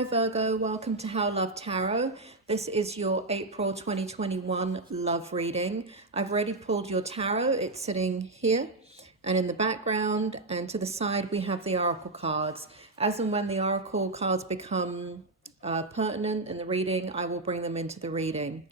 Hi Virgo, welcome to How Love Tarot. This is your April 2021 love reading. I've already pulled your tarot. It's sitting here and in the background, and to the side we have the oracle cards. As and when the oracle cards become pertinent in the reading, I will bring them into the reading.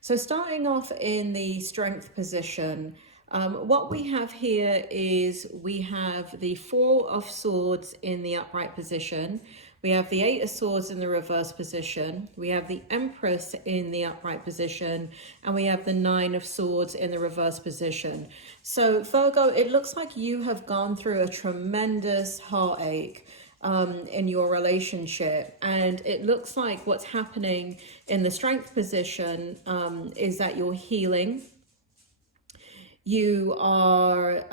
So starting off in the strength position, what we have here is we have the Four of Swords in the upright position. We have the Eight of Swords in the reverse position. We have the Empress in the upright position. And we have the Nine of Swords in the reverse position. So Virgo, it looks like you have gone through a tremendous heartache in your relationship. And it looks like what's happening in the strength position is that you're healing. You are...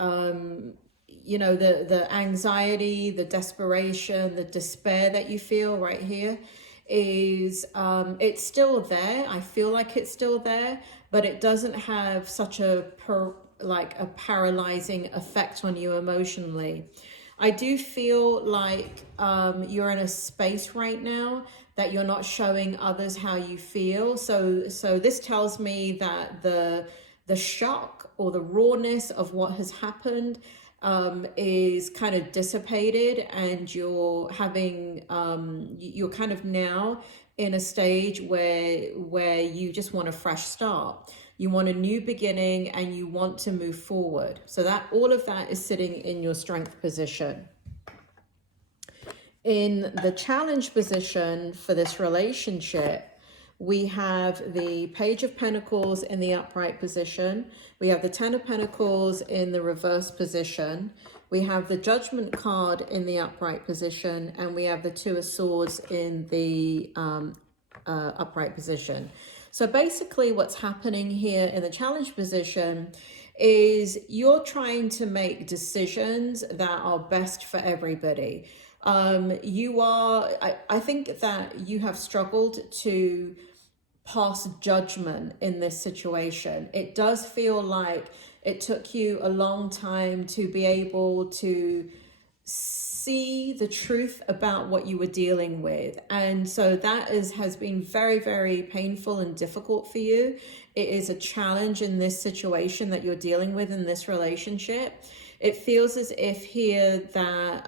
you know, the anxiety, the desperation, the despair that you feel right here is, it's still there. I feel like it's still there, but it doesn't have such a paralyzing effect on you emotionally. I do feel like you're in a space right now that you're not showing others how you feel. So this tells me that the shock or the rawness of what has happened is kind of dissipated, and you're having you're kind of now in a stage where you just want a fresh start. You want a new beginning and you want to move forward. So that all of that is sitting in your strength position. In the challenge position for this relationship, we have the Page of Pentacles in the upright position. We have the Ten of Pentacles in the reverse position. We have the Judgment card in the upright position. And we have the Two of Swords in the upright position. So basically what's happening here in the challenge position is you're trying to make decisions that are best for everybody. I think that you have struggled to pass judgment in this situation. It does feel like it took you a long time to be able to see the truth about what you were dealing with. And so that has been very, very painful and difficult for you. It is a challenge in this situation that you're dealing with in this relationship. It feels as if here that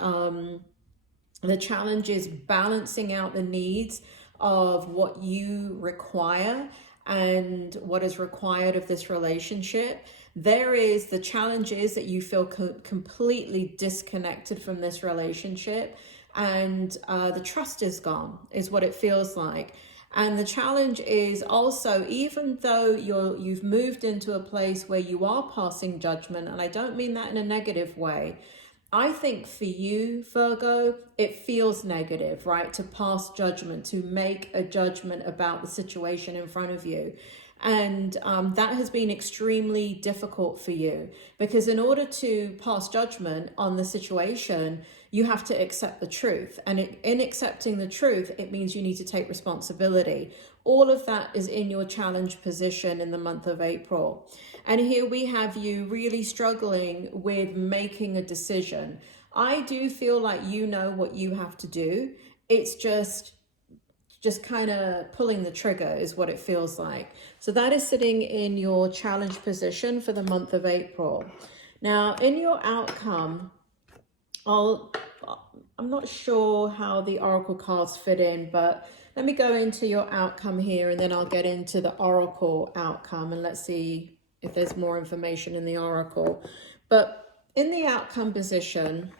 the challenge is balancing out the needs of what you require and what is required of this relationship. The challenge is that you feel completely disconnected from this relationship, and the trust is gone, is what it feels like. And the challenge is also, even though you've moved into a place where you are passing judgment, and I don't mean that in a negative way, I think for you, Virgo, it feels negative, right? To pass judgment, to make a judgment about the situation in front of you. And that has been extremely difficult for you, because in order to pass judgment on the situation, you have to accept the truth. And in accepting the truth, it means you need to take responsibility. All of that is in your challenge position in the month of April. And here we have you really struggling with making a decision. I do feel like you know what you have to do. It's just kind of pulling the trigger is what it feels like. So that is sitting in your challenge position for the month of April. Now, in your outcome, I'm not sure how the oracle cards fit in, but let me go into your outcome here, and then I'll get into the oracle outcome, and let's see if there's more information in the oracle. But in the outcome position,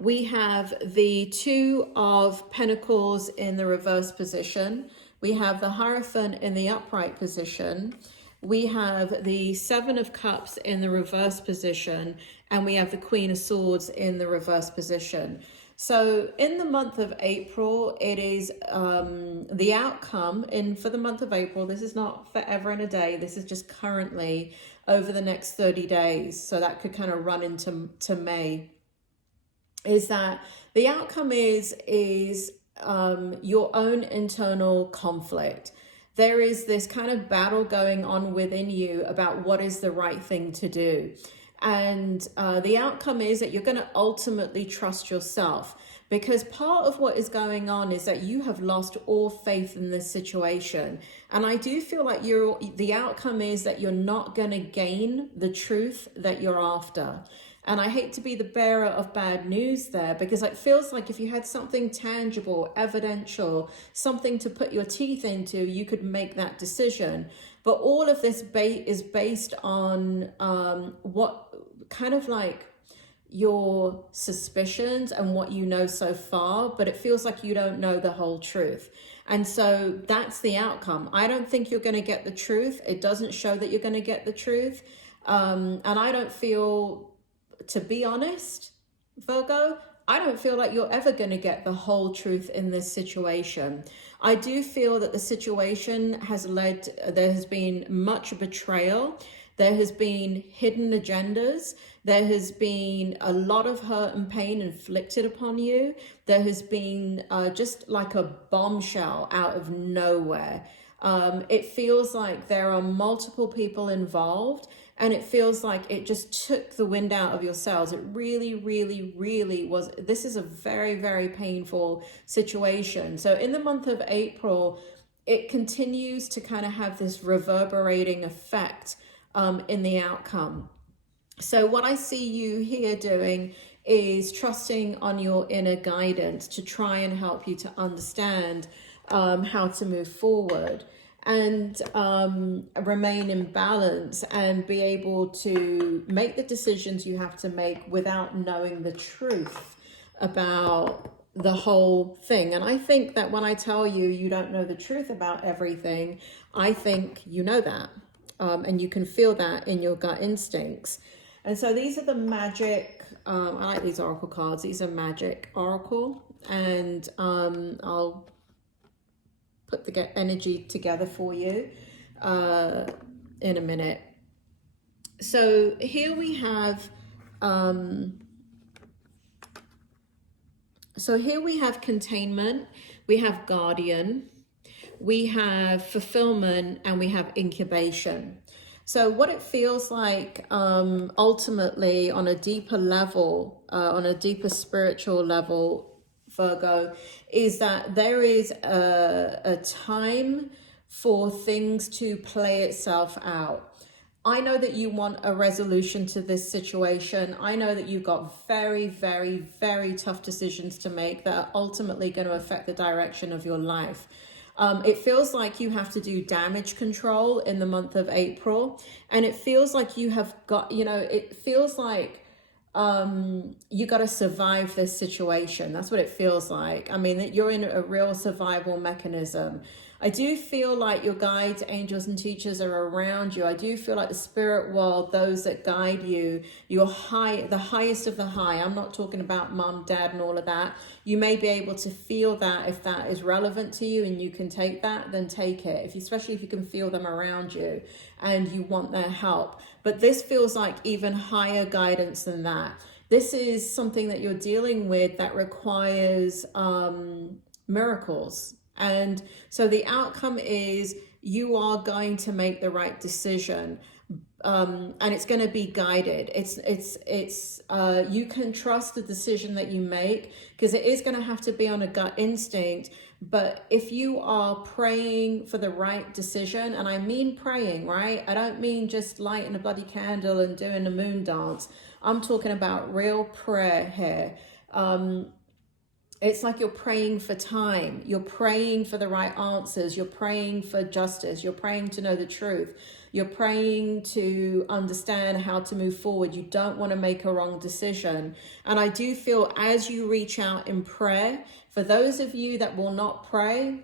we have the Two of Pentacles in the reverse position. We have the Hierophant in the upright position. We have the Seven of Cups in the reverse position. And we have the Queen of Swords in the reverse position. So in the month of April, it is the outcome for the month of April. This is not forever and a day. This is just currently over the next 30 days. So that could kind of run into May. Is that the outcome is your own internal conflict. There is this kind of battle going on within you about what is the right thing to do. And the outcome is that you're going to ultimately trust yourself. because part of what is going on is that you have lost all faith in this situation. And I do feel like the outcome is that you're not going to gain the truth that you're after. And I hate to be the bearer of bad news there, because it feels like if you had something tangible, evidential, something to put your teeth into, you could make that decision. But all of this is based on what kind of like your suspicions and what you know so far, but it feels like you don't know the whole truth. And so that's the outcome. I don't think you're going to get the truth. It doesn't show that you're going to get the truth. And I don't feel, to be honest, Virgo, I don't feel like you're ever going to get the whole truth in this situation. I do feel that the situation there has been much betrayal. There has been hidden agendas. There has been a lot of hurt and pain inflicted upon you. There has been just like a bombshell out of nowhere. It feels like there are multiple people involved, and it feels like it just took the wind out of your sails. It really, really, really was. This is a very, very painful situation. So in the month of April, it continues to kind of have this reverberating effect in the outcome. So what I see you here doing is trusting on your inner guidance to try and help you to understand how to move forward and remain in balance and be able to make the decisions you have to make without knowing the truth about the whole thing. And I think that when I tell you you don't know the truth about everything, I think you know that. And you can feel that in your gut instincts. And so these are the magic, I like these oracle cards. These are magic oracle. And I'll put the energy together for you in a minute. So here we have, containment, we have guardian, we have fulfillment, and we have incubation. So what it feels like ultimately on a deeper level, on a deeper spiritual level, Virgo, is that there is a time for things to play itself out. I know that you want a resolution to this situation. I know that you've got very, very, very tough decisions to make that are ultimately going to affect the direction of your life. It feels like you have to do damage control in the month of April. And it feels like you have got, it feels like you got to survive this situation. That's what it feels like. I mean, that you're in a real survival mechanism. I do feel like your guides, angels, and teachers are around you. I do feel like the spirit world, those that guide you, you're high, the highest of the high. I'm not talking about mom, dad, and all of that. You may be able to feel that. If that is relevant to you and you can take that, then take it. Especially if you can feel them around you and you want their help. But this feels like even higher guidance than that. This is something that you're dealing with that requires miracles. And so the outcome is you are going to make the right decision, and it's going to be guided. You can trust the decision that you make, because it is going to have to be on a gut instinct. But if you are praying for the right decision, and I mean praying, right? I don't mean just lighting a bloody candle and doing a moon dance. I'm talking about real prayer here. It's like you're praying for time. You're praying for the right answers. You're praying for justice. You're praying to know the truth. You're praying to understand how to move forward. You don't want to make a wrong decision. And I do feel as you reach out in prayer, for those of you that will not pray,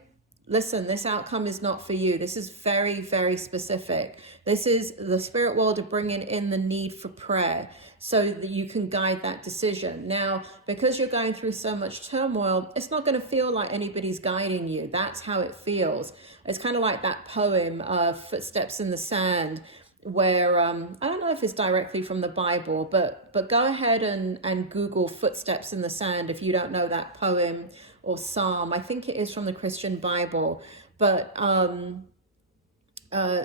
listen, this outcome is not for you. This is very, very specific. This is the spirit world of bringing in the need for prayer, so that you can guide that decision. Now, because you're going through so much turmoil, it's not going to feel like anybody's guiding you. That's how it feels. It's kind of like that poem, Footsteps in the Sand, where, I don't know if it's directly from the Bible, but go ahead and Google Footsteps in the Sand if you don't know that poem or psalm. I think it is from the Christian Bible. But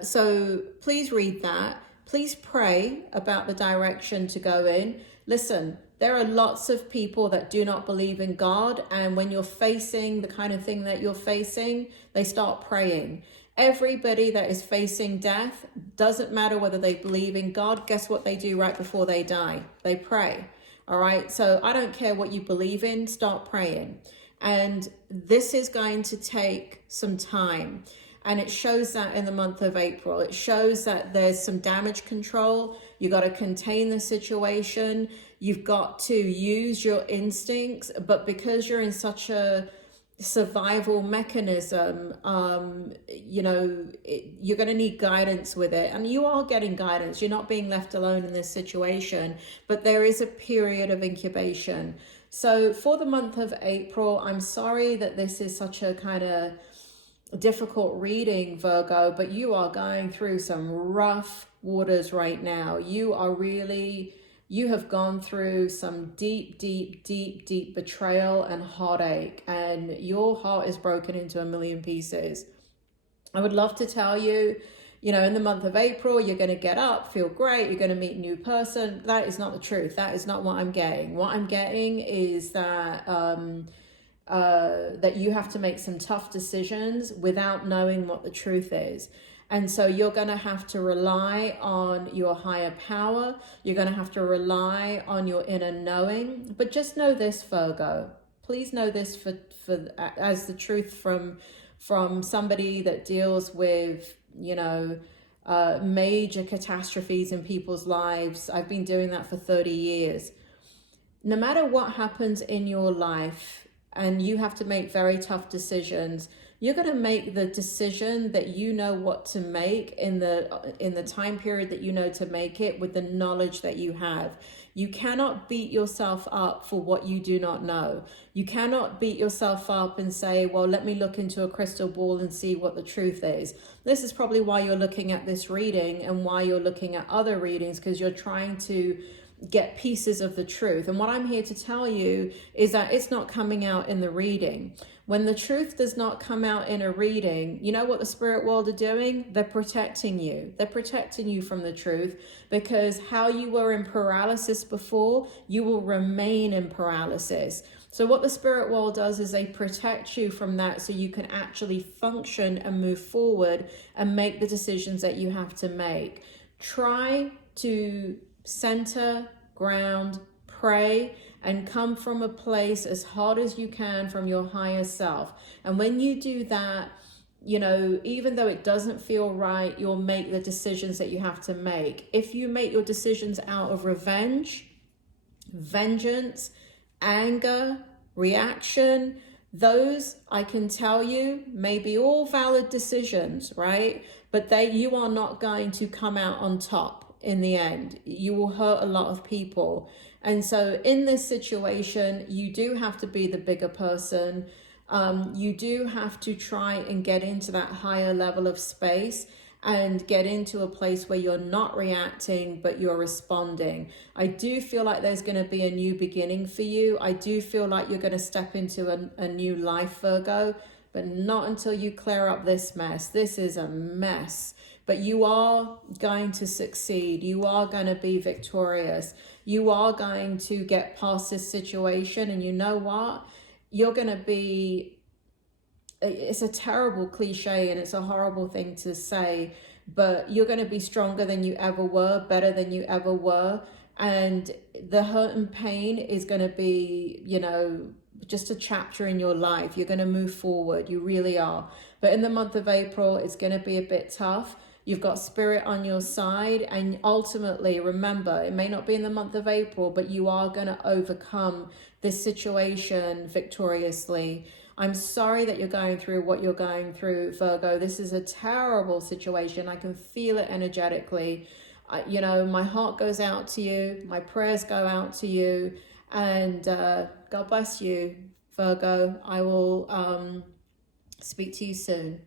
so please read that. Please pray about the direction to go in. Listen, there are lots of people that do not believe in God, and when you're facing the kind of thing that you're facing, they start praying. Everybody that is facing death, doesn't matter whether they believe in God, guess what they do right before they die? They pray. All right, so I don't care what you believe in, start praying. And this is going to take some time. And it shows that in the month of April. It shows that there's some damage control. You got to contain the situation. You've got to use your instincts. But because you're in such a survival mechanism, you know, you're going to need guidance with it. And you are getting guidance. You're not being left alone in this situation. But there is a period of incubation. So for the month of April, I'm sorry that this is such a kind of difficult reading, Virgo, but you are going through some rough waters right now. You have gone through some deep betrayal and heartache, and your heart is broken into a million pieces. I would love to tell you, you know, in the month of April, you're going to get up, feel great, you're going to meet a new person. That is not the truth. That is not what I'm getting. What I'm getting is that that you have to make some tough decisions without knowing what the truth is. And so you're going to have to rely on your higher power. You're going to have to rely on your inner knowing. But just know this, Virgo. Please know this as the truth from somebody that deals with, you know, major catastrophes in people's lives. I've been doing that for 30 years. No matter what happens in your life, and you have to make very tough decisions, you're going to make the decision that you know what to make in the time period that you know to make it, with the knowledge that you have. You cannot beat yourself up for what you do not know. You cannot beat yourself up and say, well, let me look into a crystal ball and see what the truth is. This is probably why you're looking at this reading and why you're looking at other readings, because you're trying to get pieces of the truth. And what I'm here to tell you is that it's not coming out in the reading. When the truth does not come out in a reading, you know what the spirit world are doing? They're protecting you. They're protecting you from the truth, because how you were in paralysis before, you will remain in paralysis. So what the spirit world does is they protect you from that, so you can actually function and move forward and make the decisions that you have to make. Try to center, ground, pray, and come from a place as hard as you can from your higher self. And when you do that, you know, even though it doesn't feel right, you'll make the decisions that you have to make. If you make your decisions out of revenge, vengeance, anger, reaction, those, I can tell you, may be all valid decisions, right? But you are not going to come out on top. In the end, you will hurt a lot of people. And so in this situation, you do have to be the bigger person. You do have to try and get into that higher level of space and get into a place where you're not reacting, but you're responding. I do feel like there's going to be a new beginning for you. I do feel like you're going to step into a new life, Virgo, but not until you clear up this mess. This is a mess. But you are going to succeed. You are going to be victorious. You are going to get past this situation. And you know what? You're going to be, it's a terrible cliche and it's a horrible thing to say, but you're going to be stronger than you ever were, better than you ever were. And the hurt and pain is going to be, you know, just a chapter in your life. You're going to move forward. You really are. But in the month of April, it's going to be a bit tough. You've got spirit on your side, and ultimately, remember, it may not be in the month of April, but you are going to overcome this situation victoriously. I'm sorry that you're going through what you're going through, Virgo. This is a terrible situation. I can feel it energetically. You know, my heart goes out to you. My prayers go out to you. And God bless you, Virgo. I will speak to you soon.